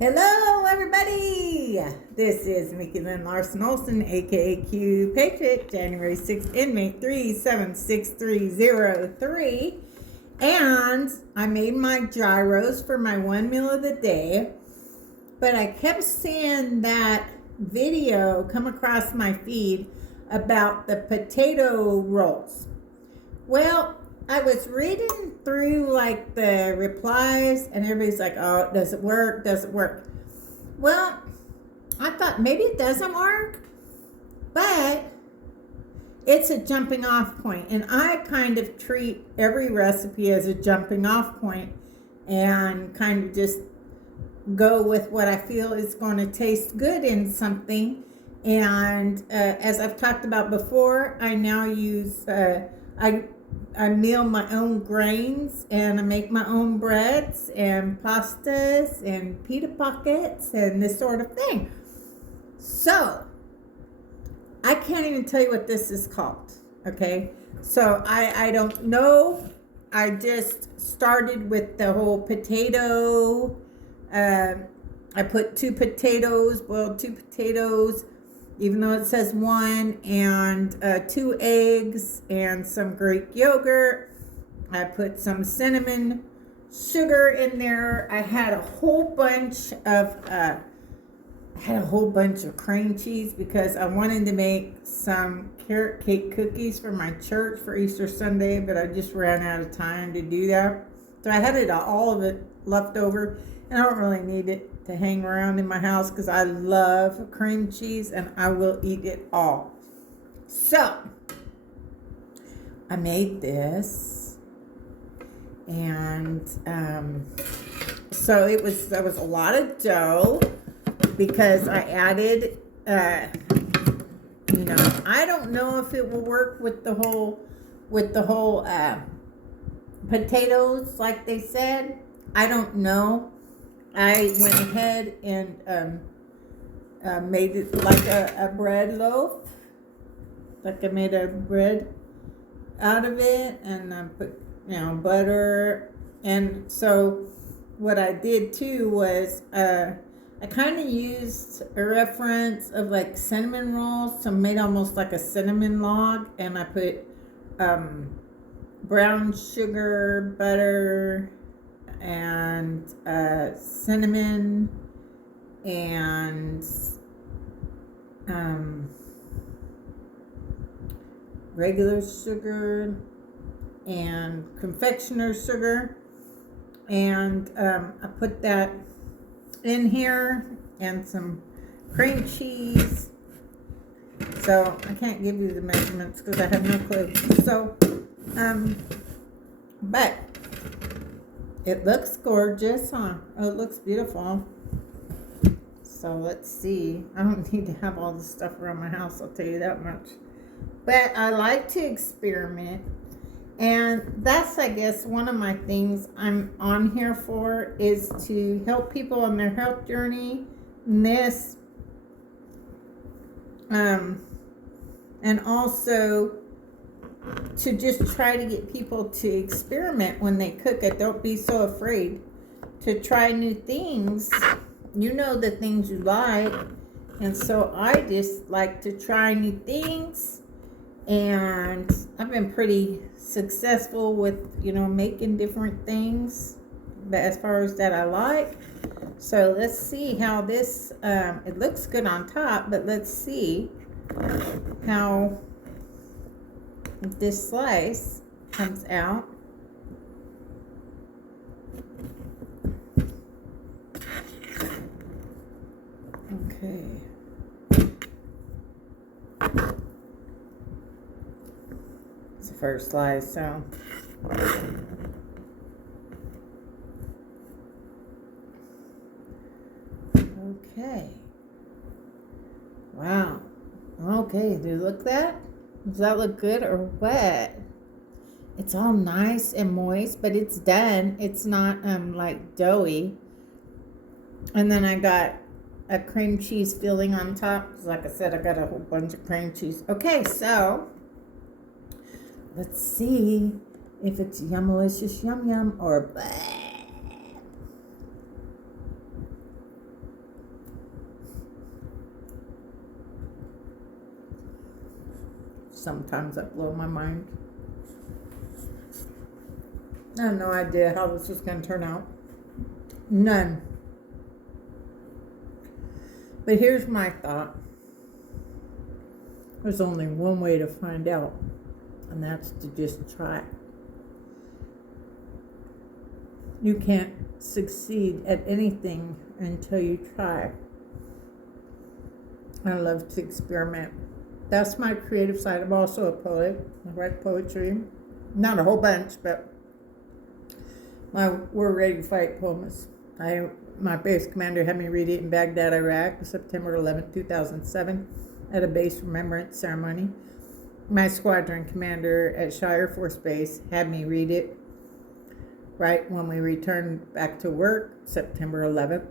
Hello, everybody. This is Mickey Lynn Larson-Olson, aka Q Patriot, January 6th, inmate 376303. And I made my gyros for my one meal of the day, but I kept seeing that video come across my feed about the potato rolls. Well, I was reading through like the replies, and everybody's like, oh, it doesn't work, doesn't work. Well, I thought maybe it doesn't work, but it's a jumping off point. And I kind of treat every recipe as a jumping off point and kind of just go with what I feel is going to taste good in something. And as I've talked about before, I now use, I meal my own grains, and I make my own breads and pastas and pita pockets and this sort of thing. So I can't even tell you what this is called. Okay. So I don't know. I just started with the whole potato. I put boiled two potatoes, even though it says one, and 2 eggs and some Greek yogurt. I put some cinnamon sugar in there. I had a whole bunch of cream cheese because I wanted to make some carrot cake cookies for my church for Easter Sunday, but I just ran out of time to do that. So I had all of it left over, and I don't really need it to hang around in my house because I love cream cheese and I will eat it all. So I made this, and so that was a lot of dough because I added I don't know if it will work with the whole potatoes like they said. I don't know. I went ahead and made it like a bread loaf. Like I made a bread out of it, and I put, butter. And so what I did too was I kind of used a reference of like cinnamon rolls. So I made almost like a cinnamon log, and I put brown sugar, butter, and cinnamon, and regular sugar, and confectioner's sugar, and I put that in here, and some cream cheese. So I can't give you the measurements because I have no clue. So but it looks gorgeous, huh? Oh, it looks beautiful. So let's see. I don't need to have all this stuff around my house, I'll tell you that much. But I like to experiment. And that's, I guess, one of my things I'm on here for, is to help people on their health journey. And also to just try to get people to experiment when they cook it. Don't be so afraid to try new things. You know the things you like. And so I just like to try new things. And I've been pretty successful with, making different things. But as far as that I like. So let's see how this, it looks good on top, but let's see how this slice comes out. Okay. It's the first slice, so. Okay. Wow. Okay, do you look that? Does that look good or what? It's all nice and moist, but it's done. It's not like doughy. And then I got a cream cheese filling on top. Like I said, I got a whole bunch of cream cheese. Okay, so let's see if it's yummalicious yum yum or bleh. sometimes that blow my mind. I have no idea how this is going to turn out. None. But here's my thought. There's only one way to find out, and that's to just try. You can't succeed at anything until you try. I love to experiment. That's my creative side. I'm also a poet. I write poetry. Not a whole bunch, but my We're Ready to Fight poems. My base commander had me read it in Baghdad, Iraq, September 11, 2007, at a base remembrance ceremony. My squadron commander at Shire Air Force Base had me read it right when we returned back to work, September 11th.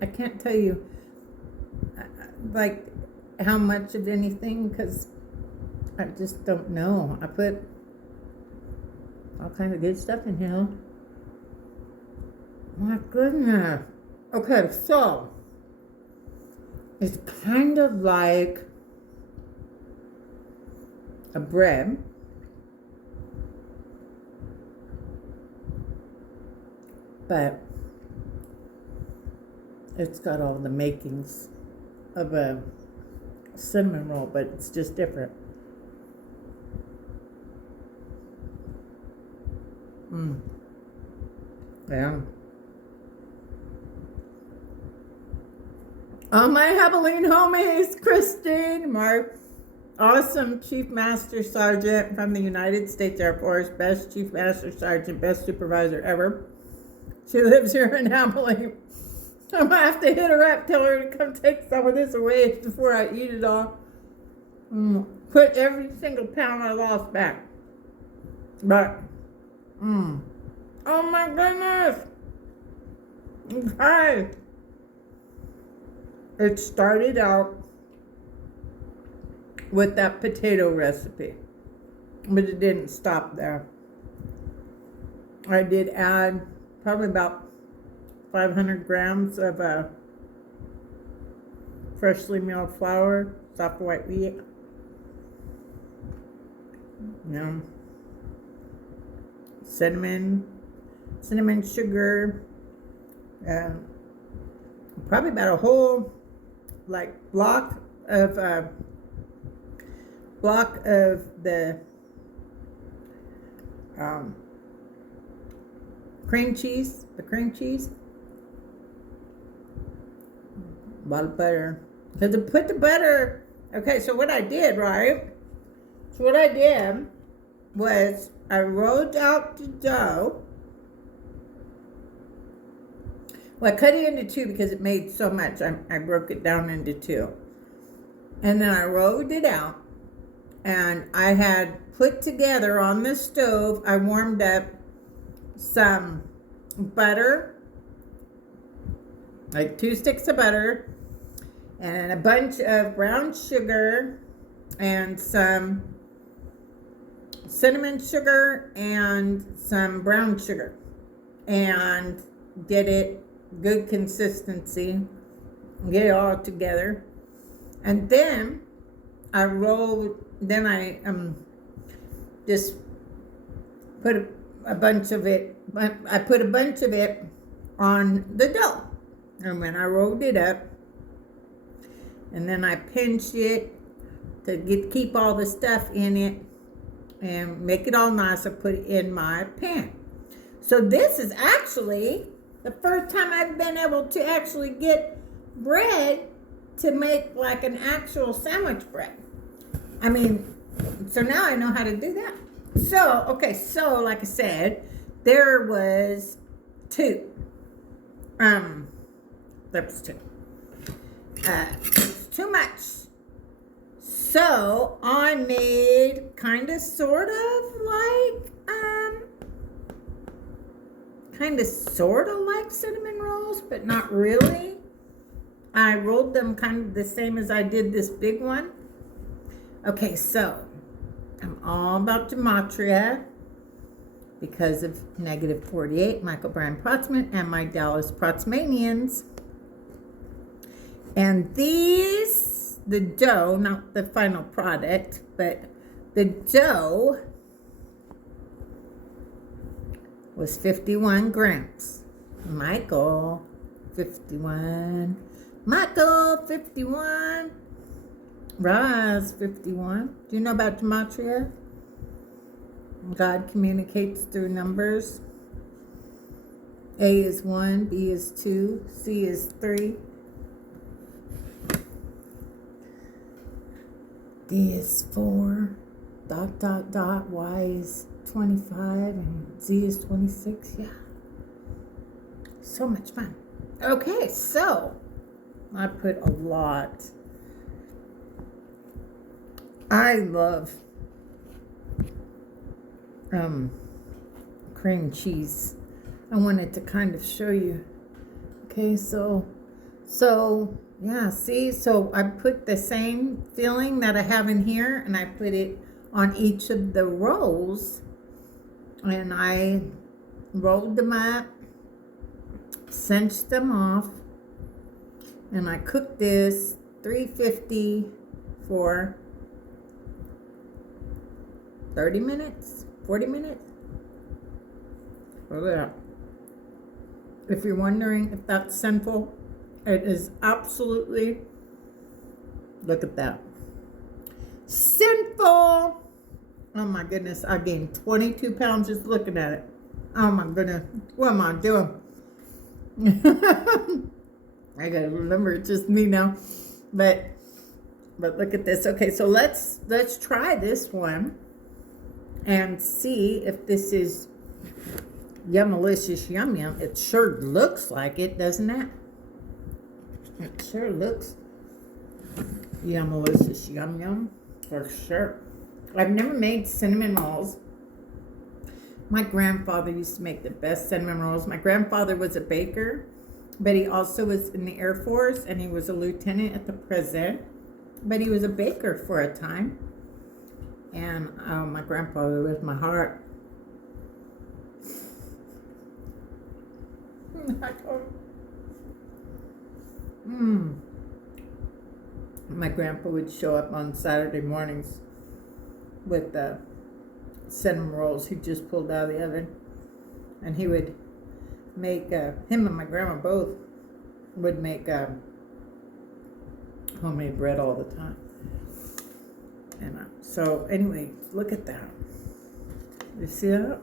I can't tell you, like, how much of anything, because I just don't know. I put all kinds of good stuff in here. My goodness. Okay, so it's kind of like a bread, but it's got all the makings of a cinnamon roll, but it's just different. Yeah. All my Abilene homies, Christine, my awesome Chief Master Sergeant from the United States Air Force, best Chief Master Sergeant, best supervisor ever. She lives here in Abilene. I'm gonna have to hit her up, tell her to come take some of this away before I eat it all. Put every single pound I lost back. But, oh my goodness. Okay. It started out with that potato recipe, but it didn't stop there. I did add probably about 500 grams of freshly milled flour, soft white wheat. Cinnamon sugar, probably about a whole block of the cream cheese, a lot of butter. Because to put the butter, okay, so what I did, right? So what I did was I rolled out the dough. Well, I cut it into two because it made so much. I broke it down into two. And then I rolled it out. And I had put together on the stove, I warmed up some butter, like 2 sticks of butter, and a bunch of brown sugar, and some cinnamon sugar, and some brown sugar, and get it good consistency, get it all together. And then I just put a bunch of it, on the dough. And when I rolled it up, and then I pinched it to keep all the stuff in it and make it all nice, I put it in my pan. So this is actually the first time I've been able to actually get bread to make like an actual sandwich bread. I mean, so now I know how to do that. So, okay, so like I said, there was two. There was two. It's too much. So I made kind of sort of like cinnamon rolls, but not really. I rolled them kind of the same as I did this big one. Okay, so I'm all about gematria because of -48, Michael Brian Protzman, and my Dallas Protzmanians. And these, the dough, not the final product, but The dough was 51 grams. Michael, 51. Michael, 51. Roz, 51. Do you know about gematria? God communicates through numbers. A is 1, B is 2, C is 3, D is 4, ... Y is 25, and Z is 26. Yeah. So much fun. Okay, so I put a lot. I love cream cheese. I wanted to kind of show you. Okay, so yeah, see, so I put the same filling that I have in here, and I put it on each of the rolls, and I rolled them up, cinched them off, and I cooked this 350 for 30 minutes, 40 minutes. Look at that. If you're wondering if that's sinful, it is absolutely, look at that, sinful. Oh my goodness, I gained 22 pounds just looking at it. Oh my goodness, what am I doing? I gotta remember it's just me now. But look at this. Okay, so let's try this one and see if this is Yummalicious Yum Yum. It sure looks like it, doesn't it? It sure looks Yummalicious Yum Yum, for sure. I've never made cinnamon rolls. My grandfather used to make the best cinnamon rolls. My grandfather was a baker, but he also was in the Air Force, and he was a lieutenant at the prison, but he was a baker for a time. And my grandfather was my heart. My grandpa would show up on Saturday mornings with the cinnamon rolls he just pulled out of the oven, and he would make him and my grandma both would make homemade bread all the time. And so anyway, look at that. You see that?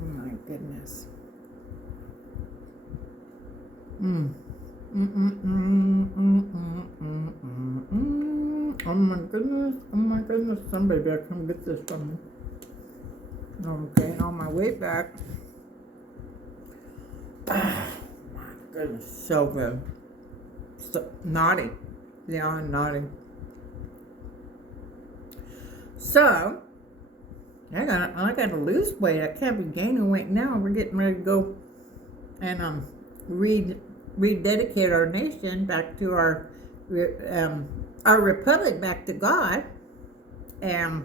Oh my goodness. Oh my goodness, oh my goodness. Somebody better come get this from me. I'm getting all my weight back. Oh my goodness, so good. So naughty. Yeah, I'm naughty. So I gotta lose weight. I can't be gaining weight now. We're getting ready to go and rededicate our nation back to our republic back to God. And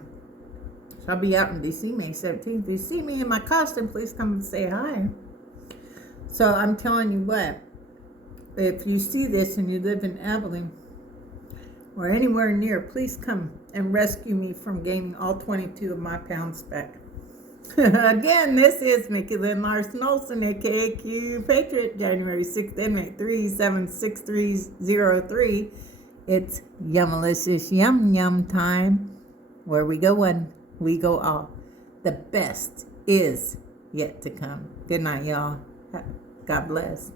so I'll be out in DC May 17th. If you see me in my costume, please come and say hi. So I'm telling you what, if you see this and you live in Abilene or anywhere near, please come and rescue me from gaining all 22 of my pounds back. Again, this is Mickey Lynn Larson-Olson, aka Q Patriot, January 6th, inmate 376303. It's Yummalicious Yum Yum time. Where we go one, we go all. The best is yet to come. Good night, y'all. God bless.